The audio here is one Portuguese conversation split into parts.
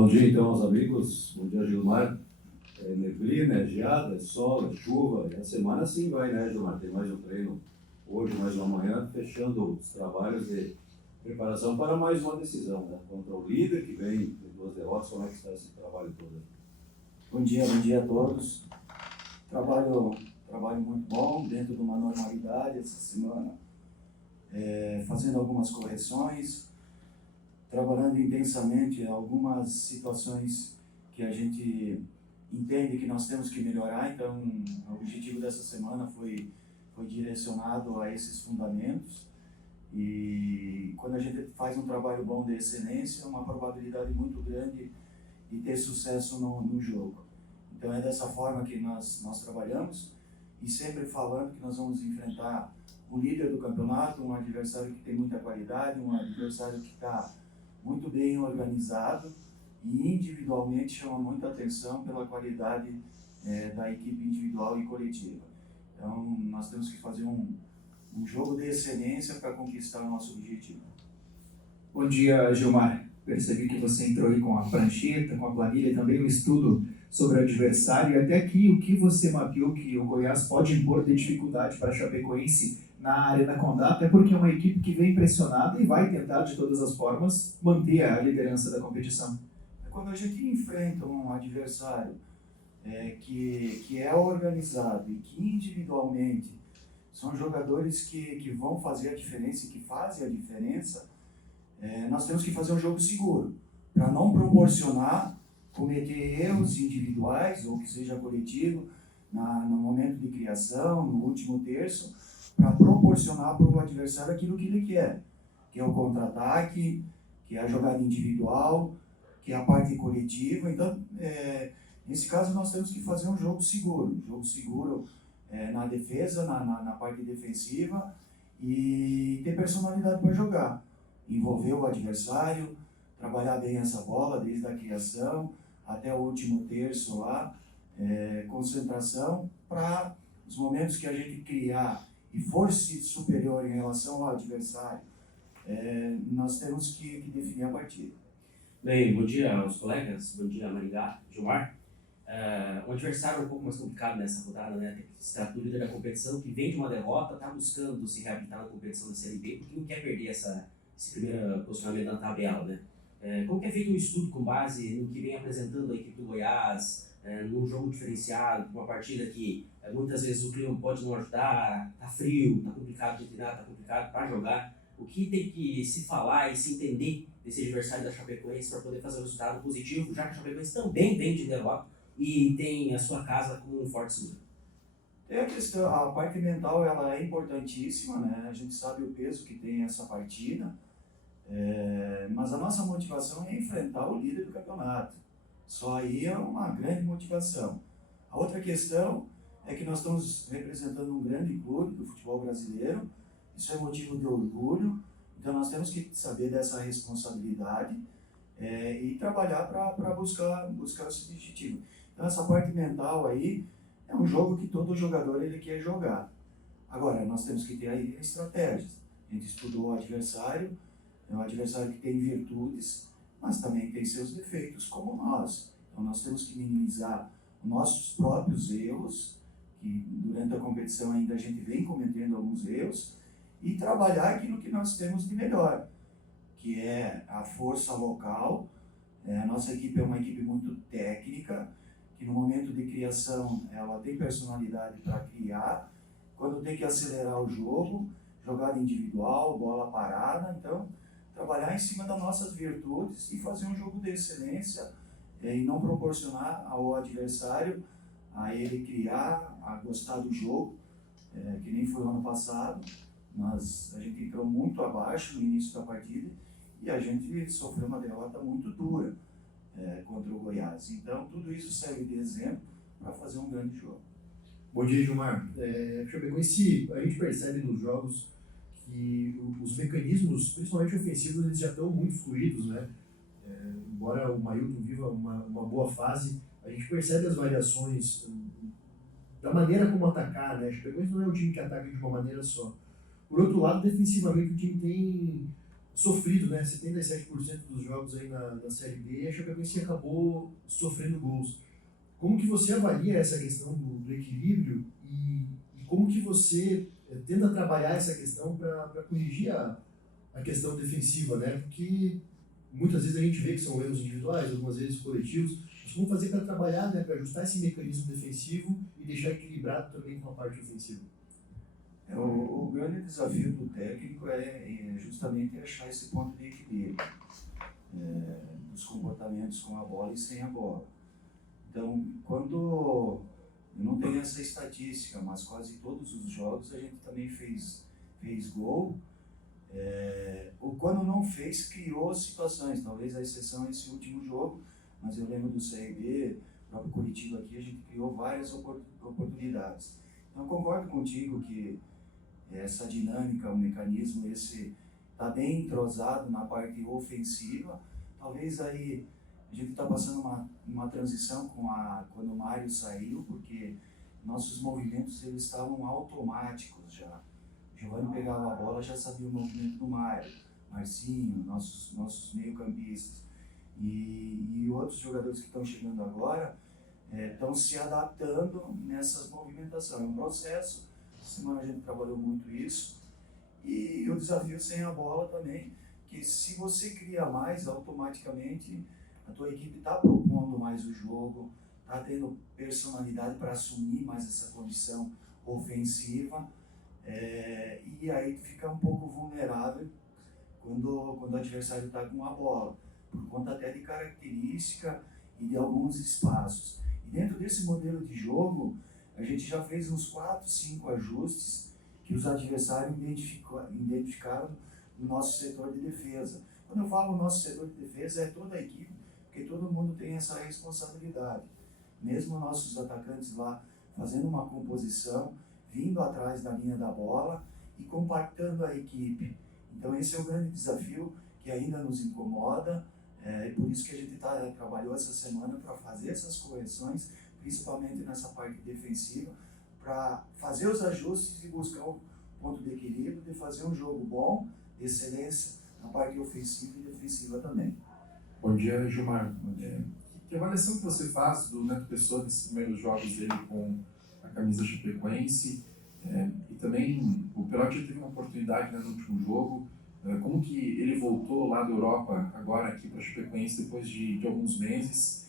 Bom dia, então, aos amigos. Bom dia, Gilmar. É neblina, é geada, é sol, é chuva. E a semana sim vai, né, Gilmar? Tem mais um treino hoje, mais uma manhã, fechando os trabalhos de preparação para mais uma decisão, né? Contra o líder, que vem de 2 derrotas. Como é que está esse trabalho todo? Bom dia a todos. Trabalho muito bom, dentro de uma normalidade essa semana, fazendo algumas correções, trabalhando intensamente algumas situações que a gente entende que nós temos que melhorar. Então, o objetivo dessa semana foi direcionado a esses fundamentos. E quando a gente faz um trabalho bom de excelência, uma probabilidade muito grande de ter sucesso no jogo. Então é dessa forma que nós trabalhamos, e sempre falando que nós vamos enfrentar o líder do campeonato, um adversário que tem muita qualidade, um adversário que está muito bem organizado e individualmente chama muita atenção pela qualidade da equipe individual e coletiva. Então nós temos que fazer um jogo de excelência para conquistar o nosso objetivo. Bom dia, Gilmar. Percebi que você entrou aí com a prancheta, com a planilha e também um estudo sobre o adversário. E até aqui, o que você mapeou que o Goiás pode impor de dificuldade para a Chapecoense na Arena Condá, até porque é uma equipe que vem pressionada e vai tentar, de todas as formas, manter a liderança da competição. Quando a gente enfrenta um adversário que é organizado e que individualmente são jogadores que vão fazer a diferença e que fazem a diferença, nós temos que fazer um jogo seguro, para não proporcionar cometer erros individuais ou que seja coletivo no momento de criação, no último terço, para proporcionar para o adversário aquilo que ele quer, que é o contra-ataque, que é a jogada individual, que é a parte coletiva. Então, nesse caso, nós temos que fazer um jogo seguro na defesa, na parte defensiva, e ter personalidade para jogar, envolver o adversário, trabalhar bem essa bola desde a criação até o último terço lá, concentração para os momentos que a gente criar e for superior em relação ao adversário, nós temos que definir a partida. Bem, bom dia aos colegas, bom dia Maringá, Gilmar. Um adversário um pouco mais complicado nessa rodada, né? Se trata do líder da competição que vem de uma derrota, está buscando se reabilitar na competição da Série B, porque não quer perder esse primeiro posicionamento na tabela, né? Como que é feito um estudo com base no que vem apresentando a equipe do Goiás, num jogo diferenciado, uma partida que muitas vezes o clima pode não ajudar, tá frio, tá complicado de treinar, tá complicado para jogar. O que tem que se falar e se entender desse adversário da Chapecoense para poder fazer um resultado positivo, já que a Chapecoense também vem de derrota e tem a sua casa como um forte seguro? A questão, a parte mental, ela é importantíssima, né? A gente sabe o peso que tem essa partida, mas a nossa motivação é enfrentar o líder do campeonato. Só aí é uma grande motivação. A outra questão é que nós estamos representando um grande clube do futebol brasileiro, isso é motivo de orgulho, então nós temos que saber dessa responsabilidade e trabalhar para buscar esse objetivo. Então essa parte mental aí é um jogo que todo jogador ele quer jogar. Agora, nós temos que ter aí estratégias. A gente estudou o adversário, é um adversário que tem virtudes, mas também tem seus defeitos, como nós. Então nós temos que minimizar nossos próprios erros, que durante a competição ainda a gente vem cometendo alguns erros, e trabalhar aquilo que nós temos de melhor, que é a força local. A nossa equipe é uma equipe muito técnica, que no momento de criação ela tem personalidade para criar, quando tem que acelerar o jogo, jogada individual, bola parada. Então, trabalhar em cima das nossas virtudes e fazer um jogo de excelência e não proporcionar ao adversário a ele criar, a gostar do jogo, que nem foi o ano passado. A gente entrou muito abaixo no início da partida e a gente sofreu uma derrota muito dura contra o Goiás. Então, tudo isso serve de exemplo para fazer um grande jogo. Bom dia, Gilmar. Chapecoense, a gente percebe nos jogos que os mecanismos, principalmente ofensivos, eles já estão muito fluidos, né? Embora o Mailton viva uma boa fase, a gente percebe as variações da maneira como atacar, né? A Chapecoense não é um time que ataca de uma maneira só. Por outro lado, defensivamente, o time tem sofrido, né? 77% dos jogos aí na Série B, e a Chapecoense acabou sofrendo gols. Como que você avalia essa questão do equilíbrio e como que você tenta trabalhar essa questão para corrigir a questão defensiva, né? Porque muitas vezes a gente vê que são erros individuais, algumas vezes coletivos, mas como fazer para trabalhar, né, para ajustar esse mecanismo defensivo e deixar equilibrado também com a parte ofensiva? O grande desafio do técnico é justamente achar esse ponto de equilíbrio dos comportamentos com a bola e sem a bola. Então, quando eu não tenho essa estatística, mas quase todos os jogos a gente também fez gol, ou quando não fez, criou situações. Talvez a exceção é esse último jogo, mas eu lembro do CRB, o próprio Curitiba aqui, a gente criou várias oportunidades. Então, concordo contigo que essa dinâmica, o mecanismo, esse está bem entrosado na parte ofensiva. Talvez aí a gente está passando uma transição quando o Mário saiu, porque nossos movimentos eles estavam automáticos já. O Giovanni pegava a bola, já sabia o movimento do Mário, Marcinho, nossos meio-campistas. E outros jogadores que estão chegando agora estão se adaptando nessas movimentações. É um processo. Essa semana a gente trabalhou muito isso. E o desafio sem a bola também, que se você cria mais, automaticamente a tua equipe está propondo mais o jogo, está tendo personalidade para assumir mais essa condição ofensiva, e aí tu fica um pouco vulnerável quando o adversário está com a bola, por conta até de característica e de alguns espaços. E dentro desse modelo de jogo, a gente já fez uns 4, 5 ajustes que os adversários identificaram no nosso setor de defesa. Quando eu falo nosso setor de defesa, é toda a equipe, porque todo mundo tem essa responsabilidade. Mesmo nossos atacantes lá fazendo uma composição, vindo atrás da linha da bola e compactando a equipe. Então esse é o grande desafio que ainda nos incomoda, e por isso que a gente trabalhou essa semana para fazer essas correções, principalmente nessa parte defensiva, para fazer os ajustes e buscar o ponto de equilíbrio, de fazer um jogo bom, de excelência na parte ofensiva e defensiva também. Bom dia, Gilmar. Que avaliação que você faz do Neto Pessoa nesses primeiros jogos dele com a camisa chapecoense? E também o Perotti teve uma oportunidade, né, no último jogo. Como que ele voltou lá da Europa agora aqui para a Chapecoense depois de alguns meses?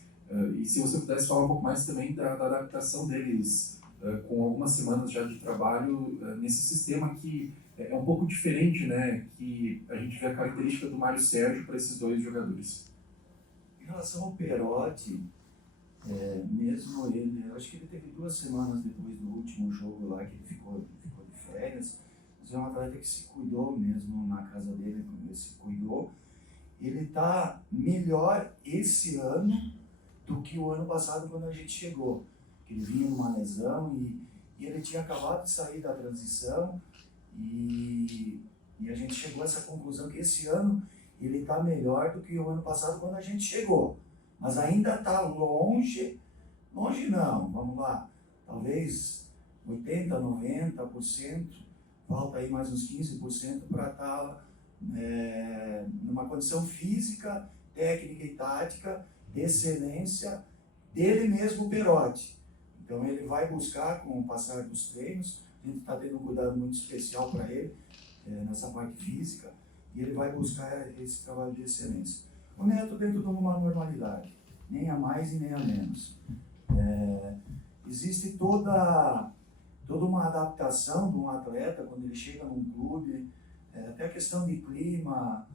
E se você pudesse falar um pouco mais também da adaptação deles com algumas semanas já de trabalho nesse sistema que é um pouco diferente, né? Que a gente vê a característica do Mário Sérgio para esses dois jogadores. Em relação ao Perotti, mesmo ele, eu acho que ele teve 2 semanas depois do último jogo lá que ele ficou de férias, mas é um atleta que se cuidou mesmo na casa dele, ele se cuidou. Ele está melhor esse ano do que o ano passado quando a gente chegou. Ele vinha numa lesão e ele tinha acabado de sair da transição e a gente chegou a essa conclusão que esse ano ele está melhor do que o ano passado quando a gente chegou. Mas ainda está longe não, vamos lá, talvez 80%, 90%, falta aí mais uns 15% para estar numa condição física, técnica e tática de excelência dele mesmo, Perotti. Então ele vai buscar, com o passar dos treinos, a gente está tendo um cuidado muito especial para ele, nessa parte física, e ele vai buscar esse trabalho de excelência. O Neto dentro de uma normalidade, nem a mais e nem a menos. Existe toda uma adaptação de um atleta quando ele chega num clube, até a questão de clima,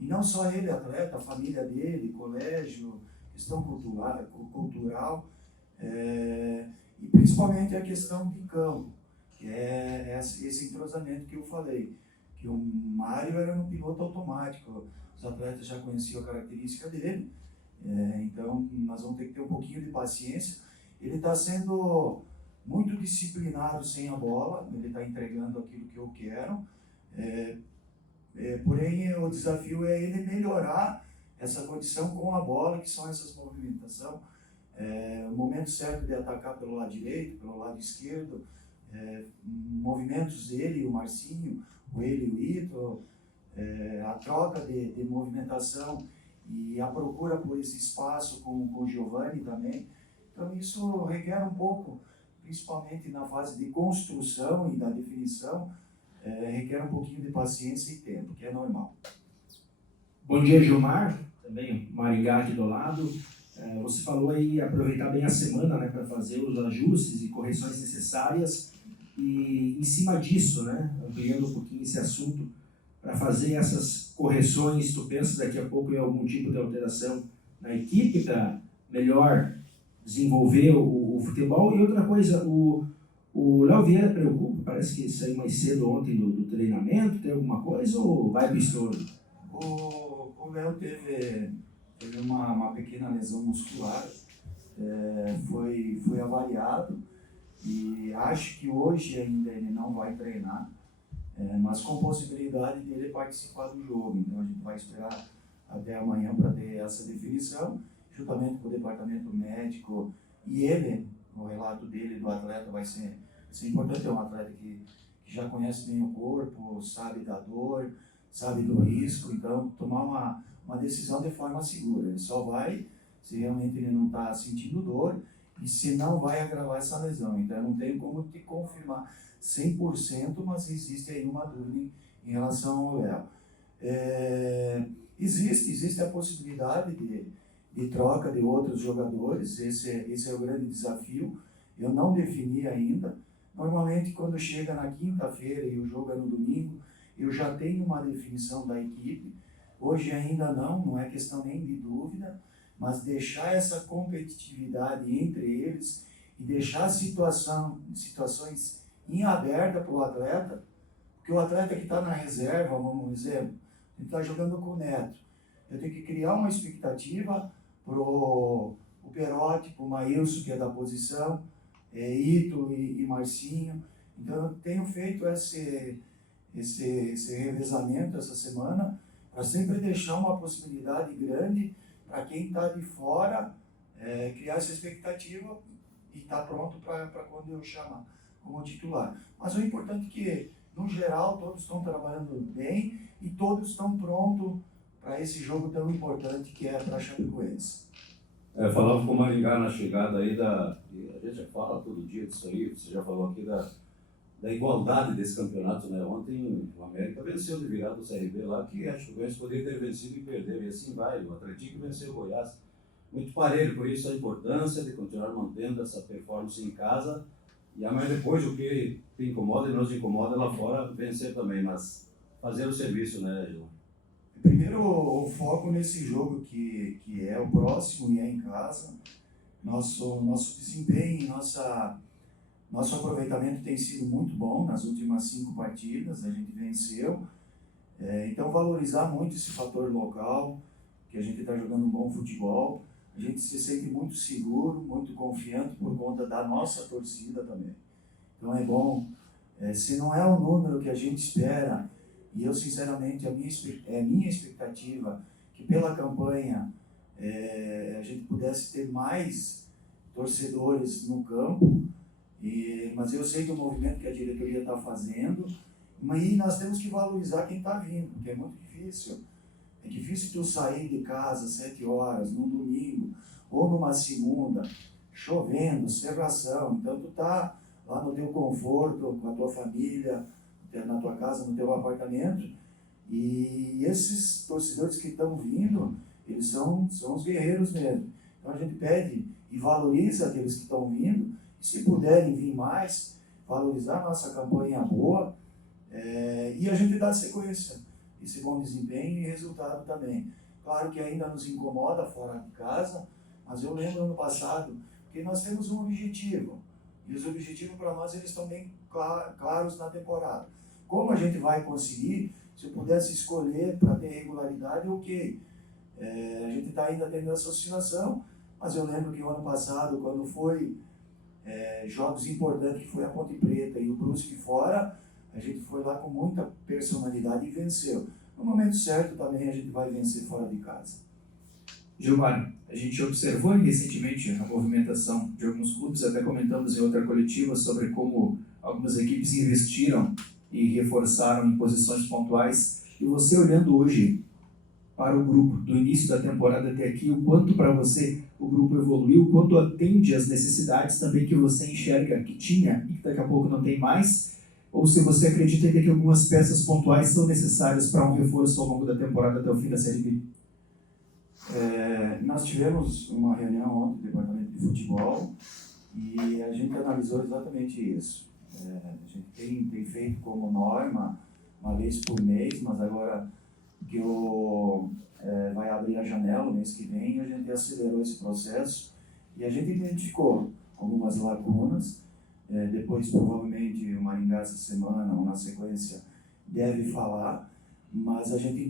e não só ele, atleta, a família dele, colégio, questão cultural, e principalmente a questão de campo, que é esse entrosamento que eu falei, que o Mário era um piloto automático, os atletas já conheciam a característica dele, então nós vamos ter que ter um pouquinho de paciência. Ele está sendo muito disciplinado sem a bola, ele está entregando aquilo que eu quero, porém o desafio é ele melhorar essa condição com a bola, que são essas movimentações, o momento certo de atacar pelo lado direito, pelo lado esquerdo, movimentos dele, o Marcinho, ele e o Ito, a troca de movimentação e a procura por esse espaço com o Giovani também. Então isso requer um pouco, principalmente na fase de construção e da definição, requer um pouquinho de paciência e tempo, que é normal. Bom dia, Gilmar, também Maringá aqui do lado. Você falou aí aproveitar bem a semana, né, para fazer os ajustes e correções necessárias e em cima disso, né, ampliando um pouquinho esse assunto, para fazer essas correções, tu pensa daqui a pouco em algum tipo de alteração na equipe para melhor desenvolver o futebol? E outra coisa, o Léo Vieira preocupa, parece que saiu mais cedo ontem do treinamento, tem alguma coisa ou vai pro estouro? O Léo teve uma pequena lesão muscular, foi avaliado e acho que hoje ainda ele não vai treinar, mas com possibilidade de ele participar do jogo. Então a gente vai esperar até amanhã para ter essa definição, juntamente com o departamento médico e ele, o relato dele do atleta vai ser importante. É um atleta que já conhece bem o corpo, sabe da dor, sabe do risco, então tomar uma decisão de forma segura. Ele só vai se realmente ele não está sentindo dor e se não vai agravar essa lesão. Então eu não tenho como te confirmar 100%, mas existe aí uma dúvida em relação ao Léo. Existe a possibilidade de troca de outros jogadores, esse é o grande desafio. Eu não defini ainda. Normalmente quando chega na quinta-feira e o jogo é no domingo, eu já tenho uma definição da equipe. Hoje ainda não é questão nem de dúvida, mas deixar essa competitividade entre eles e deixar situações em aberta para o atleta, porque o atleta que está na reserva, vamos dizer, ele está jogando com o Neto. Eu tenho que criar uma expectativa para o Perotti, para o Maílson, que é da posição, Ito e Marcinho. Então eu tenho feito esse revezamento essa semana para sempre deixar uma possibilidade grande para quem está de fora criar essa expectativa e estar pronto para quando eu chamar como titular. Mas o importante é que, no geral, todos estão trabalhando bem e todos estão prontos para esse jogo tão importante que é para a Chapecoense. Falava com o Maringá na chegada aí a gente já fala todo dia disso aí, você já falou aqui da igualdade desse campeonato, né? Ontem o América venceu de virada o CRB lá, que acho que o Goiás poderia ter vencido e perdeu, e assim vai. O Atlético venceu o Goiás. Muito parelho, por isso a importância de continuar mantendo essa performance em casa, e mas depois o que te incomoda e nos incomoda lá fora, vencer também, mas fazer o serviço, né, Gil? Primeiro, o foco nesse jogo que é o próximo e é em casa. Nosso desempenho, nosso aproveitamento tem sido muito bom nas últimas 5 partidas, a gente venceu. Então, valorizar muito esse fator local, que a gente está jogando um bom futebol. A gente se sente muito seguro, muito confiante por conta da nossa torcida também. Então é bom, se não é o número que a gente espera, e eu sinceramente, é minha expectativa que pela campanha a gente pudesse ter mais torcedores no campo, mas eu sei que o movimento que a diretoria está fazendo, e nós temos que valorizar quem está vindo, porque é muito difícil. É difícil tu sair de casa às 7 horas, num domingo, ou numa segunda, chovendo, serração. Então tu tá lá no teu conforto, com a tua família, na tua casa, no teu apartamento. E esses torcedores que estão vindo, eles são os guerreiros mesmo. Então a gente pede e valoriza aqueles que estão vindo. E se puderem vir mais, valorizar a nossa campanha boa, e a gente dá sequência. Esse bom desempenho e resultado também. Claro que ainda nos incomoda fora de casa, mas eu lembro ano passado que nós temos um objetivo, e os objetivos para nós eles estão bem claros na temporada. Como a gente vai conseguir, se eu pudesse escolher para ter regularidade, ok. A gente está ainda tendo essa oscilação, mas eu lembro que o ano passado, quando foi jogos importantes, que foi a Ponte Preta e o Brusque fora, a gente foi lá com muita personalidade e venceu. No momento certo também a gente vai vencer fora de casa. Gilmar, a gente observou recentemente a movimentação de alguns clubes, até comentamos em outra coletiva sobre como algumas equipes investiram e reforçaram em posições pontuais. E você olhando hoje para o grupo, do início da temporada até aqui, o quanto para você o grupo evoluiu, o quanto atende às necessidades também que você enxerga que tinha e que daqui a pouco não tem mais, ou se você acredita ainda que algumas peças pontuais são necessárias para um reforço ao longo da temporada até o fim da Série B? Nós tivemos uma reunião ontem do Departamento de Futebol e a gente analisou exatamente isso. A gente tem feito como norma uma vez por mês, mas agora que vai abrir a janela o mês que vem, a gente acelerou esse processo e a gente identificou algumas lacunas. Depois, provavelmente, o Maringá essa semana ou na sequência deve falar, mas a gente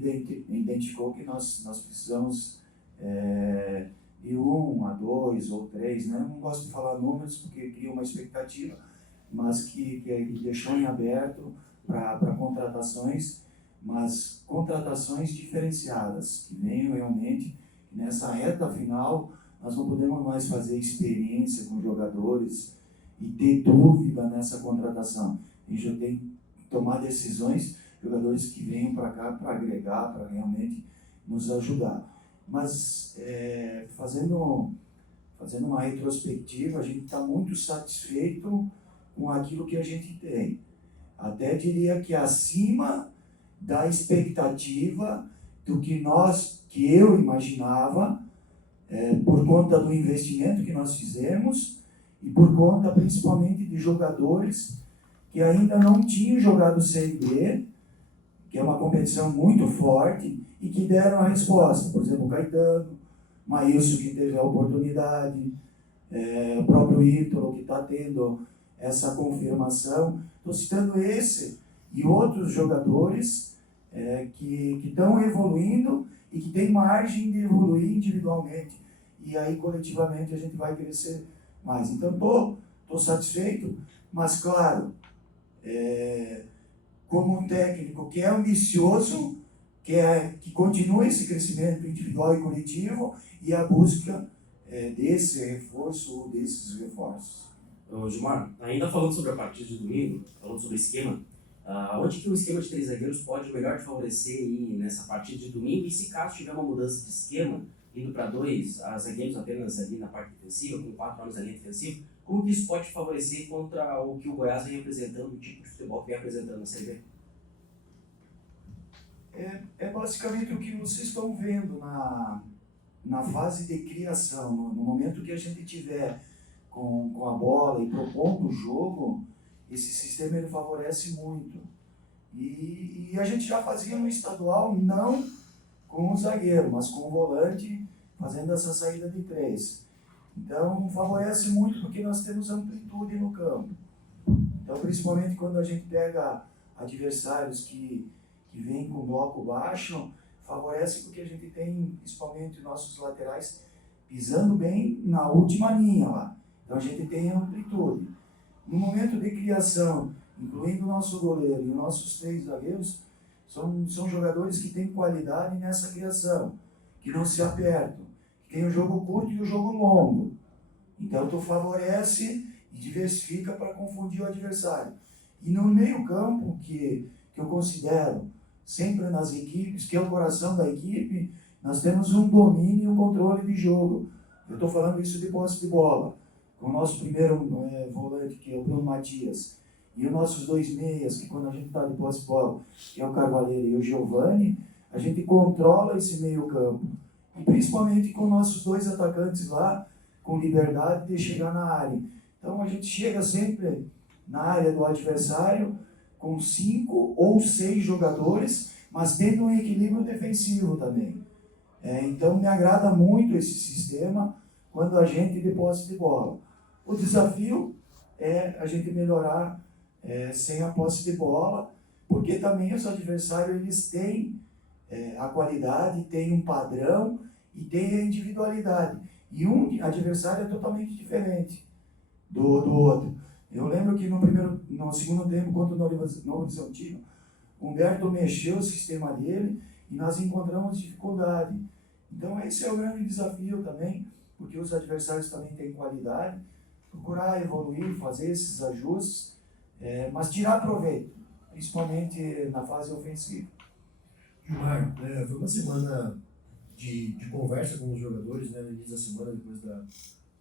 identificou que nós precisamos de 1 a 2 ou 3, né? Não gosto de falar números porque cria uma expectativa, mas que deixou em aberto para contratações, mas contratações diferenciadas, que venham realmente nessa reta final. Nós não podemos mais fazer experiência com jogadores e ter dúvida nessa contratação. A gente já tem que tomar decisões, jogadores que venham para cá para agregar, para realmente nos ajudar. Mas fazendo uma retrospectiva, a gente está muito satisfeito com aquilo que a gente tem. Até diria que acima da expectativa do que eu imaginava, por conta do investimento que nós fizemos e por conta principalmente de jogadores que ainda não tinham jogado Série B, que é uma competição muito forte, e que deram a resposta. Por exemplo, o Caetano, Maílson, que teve a oportunidade, o próprio Ítalo, que está tendo essa confirmação. Estou citando esse e outros jogadores que estão evoluindo e que têm margem de evoluir individualmente. E aí, coletivamente, a gente vai crescer mais. Então, estou satisfeito, mas, claro, como um técnico que é ambicioso, que continue esse crescimento individual e coletivo e a busca desse reforço ou desses reforços. Gilmar, ainda falando sobre a partida de domingo, falando sobre o esquema, onde que o esquema de 3 zagueiros pode melhor te favorecer aí nessa partida de domingo? E se caso tiver uma mudança de esquema, indo para 2 zagueiros apenas ali na parte defensiva, com 4 homens na linha defensiva, como que isso pode te favorecer contra o que o Goiás vem apresentando, o tipo de futebol que vem apresentando na Série B? É basicamente o que vocês estão vendo na fase de criação. No momento que a gente tiver com a bola e propondo o jogo, esse sistema ele favorece muito. E a gente já fazia no estadual, não com o zagueiro, mas com o volante, fazendo essa saída de 3. Então, favorece muito porque nós temos amplitude no campo. Então, principalmente quando a gente pega adversários que vêm com bloco baixo, favorece porque a gente tem, principalmente, nossos laterais pisando bem na última linha lá. Então, a gente tem amplitude. No momento de criação, incluindo o nosso goleiro e os nossos 3 zagueiros, são jogadores que têm qualidade nessa criação, que não se apertam, que tem o jogo curto e o jogo longo. Então, tu favorece e diversifica para confundir o adversário. E no meio campo, que eu considero sempre nas equipes, que é o coração da equipe, nós temos um domínio e um controle de jogo. Eu estou falando isso de posse de bola. Com o nosso primeiro volante, que é o Bruno Matias, e os nossos 2 meias, que quando a gente está de posse de bola, que é o Carvalheiro e o Giovani, a gente controla esse meio campo. E principalmente com nossos 2 atacantes lá, com liberdade de chegar na área. Então a gente chega sempre na área do adversário com 5 ou 6 jogadores, mas tendo um equilíbrio defensivo também. Então me agrada muito esse sistema quando a gente de posse de bola. O desafio é a gente melhorar sem a posse de bola, porque também os adversários eles têm a qualidade, têm um padrão e têm a individualidade. E um adversário é totalmente diferente do outro. Eu lembro que no segundo tempo, contra o Novo Horizontino, o Humberto mexeu o sistema dele e nós encontramos dificuldade. Então esse é o grande desafio também, porque os adversários também têm qualidade, procurar evoluir, fazer esses ajustes, mas tirar proveito, principalmente na fase ofensiva. Gilmar, foi uma semana de conversa com os jogadores, né, no início da semana, depois da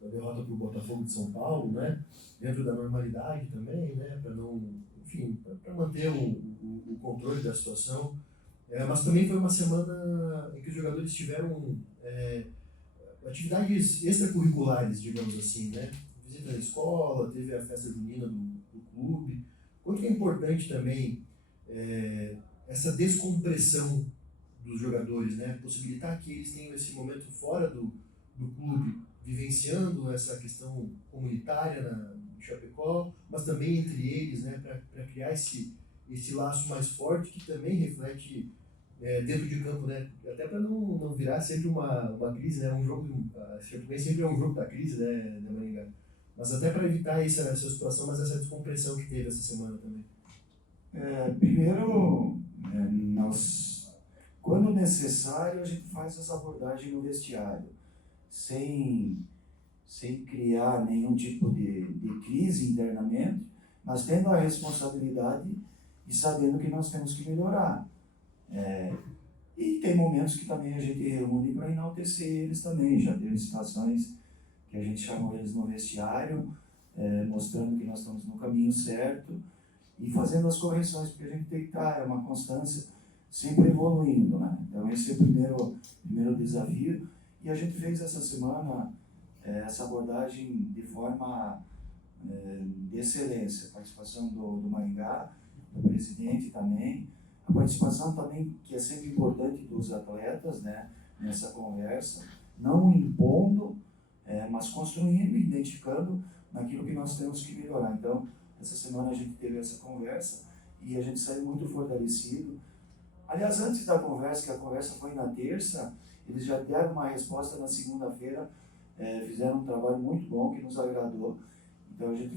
derrota para o Botafogo de São Paulo, né, dentro da normalidade também, né, para não, enfim, para manter o controle da situação. Mas também foi uma semana em que os jogadores tiveram atividades extracurriculares, digamos assim, né, visita na escola, teve a festa junina do clube. Quanto é importante também essa descompressão dos jogadores, né? Possibilitar que eles tenham esse momento fora do clube, vivenciando essa questão comunitária em Chapecó, mas também entre eles, né? Para criar esse laço mais forte que também reflete dentro de campo, né? Até para não virar sempre uma crise, né? Chapecoense sempre é um jogo da crise, né, Maringá? Mas até para evitar essa situação, mas essa descompressão que teve essa semana também. Primeiro, quando necessário, a gente faz essa abordagem no vestiário, sem criar nenhum tipo de crise internamente, mas tendo a responsabilidade e sabendo que nós temos que melhorar. E tem momentos que também a gente reúne para enaltecer eles também. Já teve situações que a gente chamou eles no vestiário, mostrando que nós estamos no caminho certo e fazendo as correções, porque a gente tem que estar, uma constância, sempre evoluindo, né? Então esse é o primeiro desafio, e a gente fez essa semana essa abordagem de forma de excelência, a participação do Maringá, do presidente também, a participação também, que é sempre importante, dos atletas, né, nessa conversa, não impondo, mas construindo e identificando naquilo que nós temos que melhorar. Então, essa semana a gente teve essa conversa e a gente saiu muito fortalecido. Aliás, antes da conversa, que a conversa foi na terça, eles já deram uma resposta na segunda-feira, fizeram um trabalho muito bom que nos agradou. Então a gente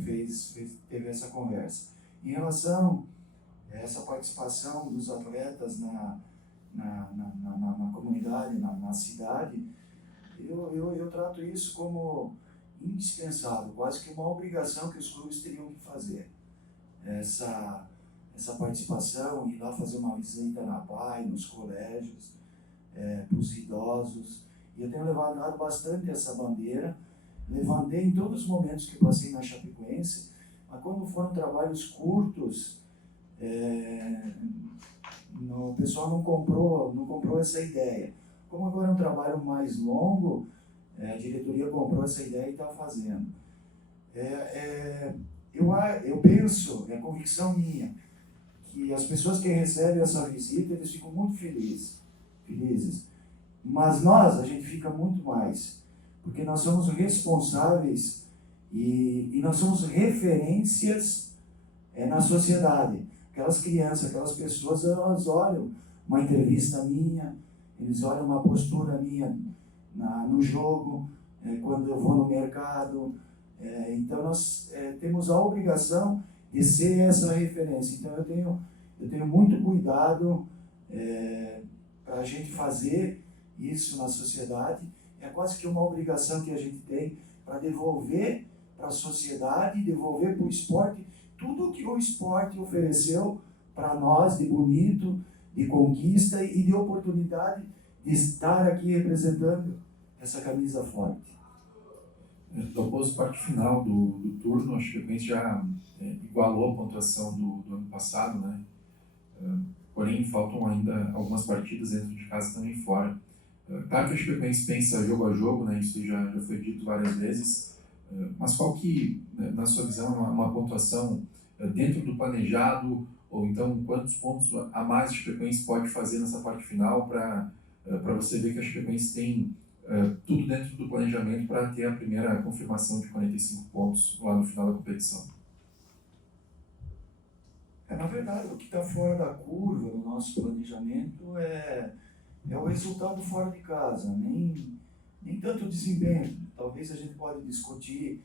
teve essa conversa. Em relação a essa participação dos atletas na comunidade, na cidade, eu trato isso como indispensável, quase que uma obrigação que os clubes teriam que fazer. Essa participação, ir lá fazer uma visita na PAI, nos colégios, para os idosos. E eu tenho levantado bastante essa bandeira, levantei em todos os momentos que passei na Chapecoense, mas quando foram trabalhos curtos, o pessoal não comprou essa ideia. Como agora é um trabalho mais longo, a diretoria comprou essa ideia e está fazendo. Eu penso, é convicção minha, que as pessoas que recebem essa visita, eles ficam muito felizes. Mas a gente fica muito mais, porque nós somos responsáveis e nós somos referências na sociedade. Aquelas crianças, aquelas pessoas, elas olham uma entrevista minha, eles olham uma postura minha no jogo, quando eu vou no mercado. Então nós temos a obrigação de ser essa referência. Então eu tenho muito cuidado para a gente fazer isso na sociedade. É quase que uma obrigação que a gente tem para devolver para a sociedade, devolver para o esporte tudo o que o esporte ofereceu para nós de bonito, de conquista e de oportunidade de estar aqui representando essa camisa forte. Após a parte final do turno, acho que a gente já igualou a pontuação do ano passado, né? Porém, faltam ainda algumas partidas dentro de casa e também fora. Claro que a Chapecoense pensa jogo a jogo, né? Isso já foi dito várias vezes, mas qual que, na sua visão, é uma pontuação dentro do planejado, ou então quantos pontos a mais a Chapecoense pode fazer nessa parte final para você ver que a Chapecoense tem tudo dentro do planejamento para ter a primeira confirmação de 45 pontos lá no final da competição? Na verdade, o que está fora da curva no nosso planejamento é o resultado fora de casa, nem tanto o desempenho. Talvez a gente pode discutir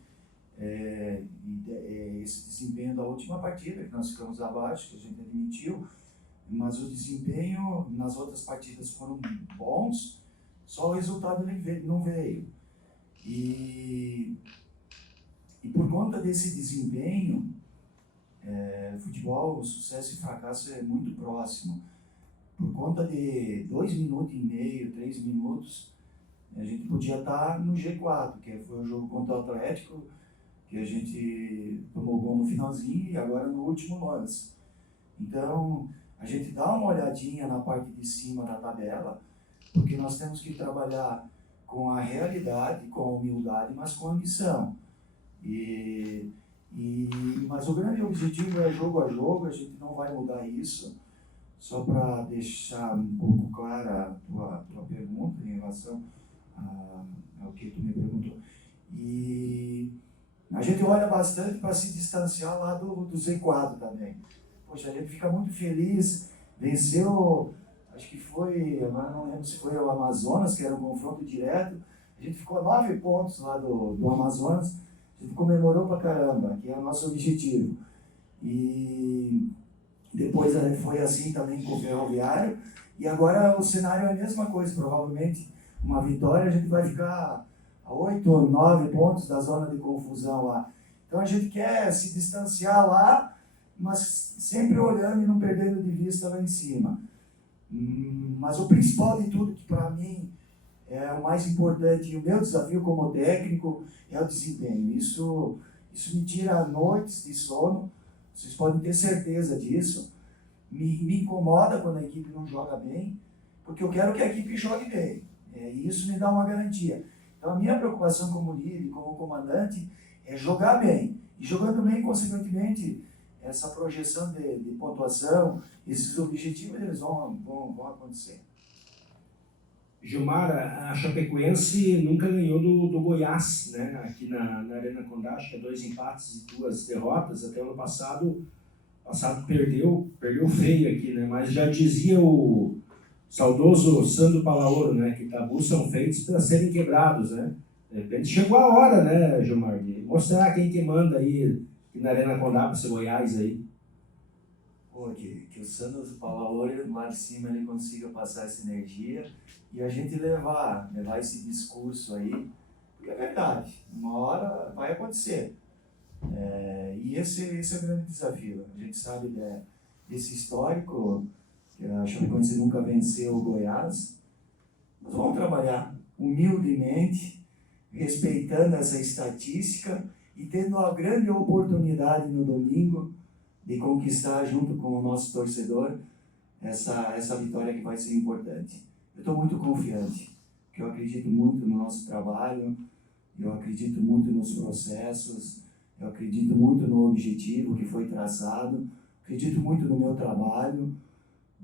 esse desempenho da última partida, que nós ficamos abaixo, que a gente admitiu, mas o desempenho nas outras partidas foram bons, só o resultado não veio. E por conta desse desempenho, futebol, o sucesso e fracasso é muito próximo, por conta de 2,5 minutos, 3 minutos, a gente podia estar no G4, que foi o jogo contra o Atlético, que a gente tomou gol no finalzinho e agora no último lance. Então, a gente dá uma olhadinha na parte de cima da tabela, porque nós temos que trabalhar com a realidade, com a humildade, mas com a ambição. Mas o grande objetivo é jogo a jogo, a gente não vai mudar isso. Só para deixar um pouco clara a tua pergunta em relação ao que tu me perguntou. E a gente olha bastante para se distanciar lá do Z4 também. Poxa, a gente fica muito feliz, venceu, acho que foi, agora não lembro se foi o Amazonas, que era um confronto direto, a gente ficou 9 pontos lá do Amazonas, a gente comemorou pra caramba, que é o nosso objetivo. E depois foi assim também com o Ferroviário, e agora o cenário é a mesma coisa, provavelmente uma vitória a gente vai ficar a 8 ou 9 pontos da zona de confusão lá. Então a gente quer se distanciar lá, mas sempre olhando e não perdendo de vista lá em cima. Mas o principal de tudo, que para mim é o mais importante, e o meu desafio como técnico, é o desempenho. Isso me tira noites de sono, vocês podem ter certeza disso. Me incomoda quando a equipe não joga bem, porque eu quero que a equipe jogue bem. E isso me dá uma garantia. Então a minha preocupação como líder, como comandante, é jogar bem. E jogando bem, consequentemente, essa projeção de pontuação, esses objetivos, eles vão acontecer. Gilmar, a Chapecoense nunca ganhou do Goiás, né? Aqui na Arena Condá, acho que 2 empates e 2 derrotas. Até o ano passado perdeu feio aqui, né? Mas já dizia o saudoso Sandro Palaoro, né? Que tabus são feitos para serem quebrados, né? De repente chegou a hora, né, Gilmar, de mostrar quem que manda aí na Arena Condá para esse Goiás aí. Pô, que o Sandro Palaoro lá de cima ele consiga passar essa energia e a gente levar esse discurso aí, porque é verdade, uma hora vai acontecer. E esse é o grande desafio. A gente sabe desse histórico, que a Chapecoense nunca venceu o Goiás. Nós vamos trabalhar humildemente, respeitando essa estatística e tendo a grande oportunidade no domingo de conquistar junto com o nosso torcedor essa vitória que vai ser importante. Eu estou muito confiante, porque eu acredito muito no nosso trabalho, eu acredito muito nos processos, eu acredito muito no objetivo que foi traçado, acredito muito no meu trabalho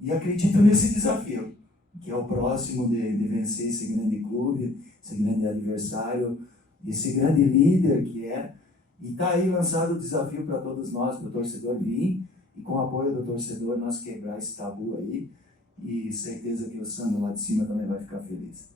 e acredito nesse desafio, que é o próximo de vencer esse grande clube, esse grande adversário, esse grande líder que é. E está aí lançado o desafio para todos nós, para o torcedor vir, e com o apoio do torcedor nós quebrar esse tabu aí, e certeza que o Sandro lá de cima também vai ficar feliz.